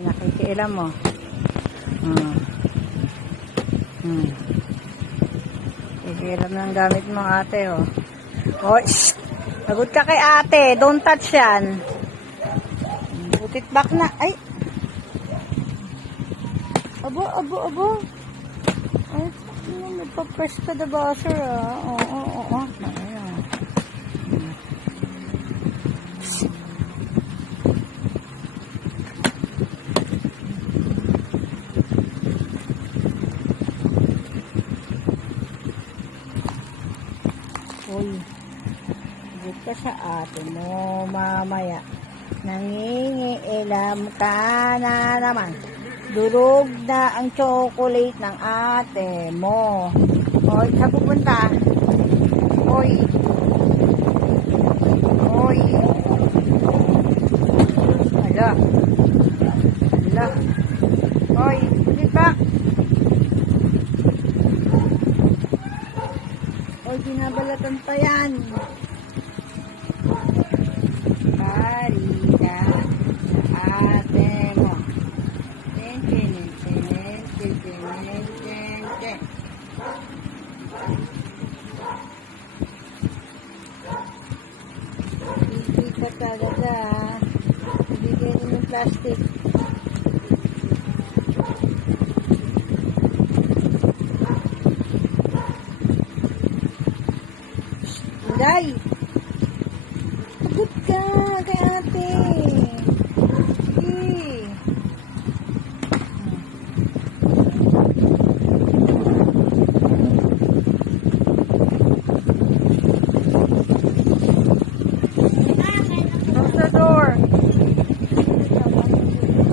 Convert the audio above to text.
Nakikialam mo. Hmm. Nakikialam ng gamit mo, ate, oh. Oh, shh! Lagot ka kay ate. Don't touch yan. Put it back na. Ay! Abo. Ay, nagpa-press ka the buzzer, ah. Oo. Ayan. Uy, huwag ka sa ate mo mamaya. Nangingiilam ka na naman. Durog na ang chocolate ng ate mo. Hoy, saan pupunta? Hoy. Hala. Hoy, ulit ba? Hoy, ginabalatan pa yan. Parida sa ate mo. Ten. Hindi pa talaga. Bigyan mo ng plastic.